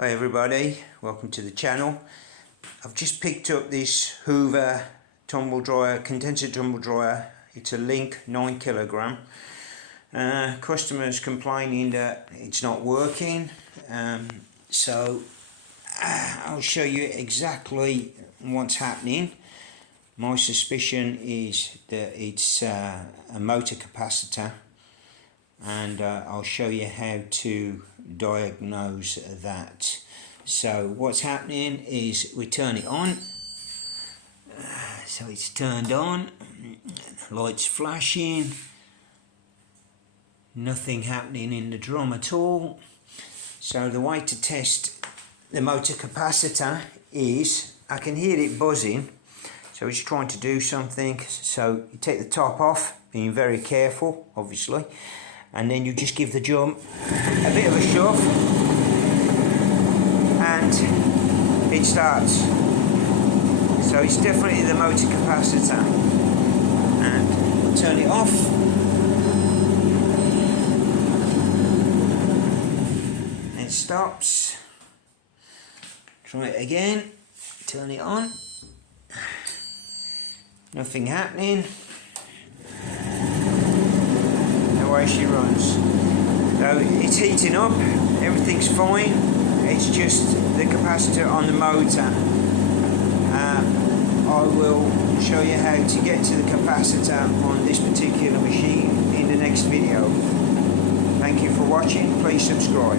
Hi everybody, welcome to the channel. I've just picked up this Hoover tumble dryer, condenser tumble dryer. It's a Link 9 kilogram. Customers complaining that it's not working, so I'll show you exactly what's happening. My suspicion is that it's a motor capacitor, and I'll show you how to diagnose that. So what's happening is we turn it on, so it's turned on, lights flashing, nothing happening in the drum at all. So the way to test the motor capacitor is, I can hear it buzzing, so it's trying to do something. So you take the top off, being very careful obviously, and then you just give the drum a bit of a shove and it starts. So it's definitely the motor capacitor, and we'll turn it off. It stops. Try it again, turn it on, nothing happening. Away she runs. So it's heating up, everything's fine, it's just the capacitor on the motor. I will show you how to get to the capacitor on this particular machine in the next video. Thank you for watching, please subscribe.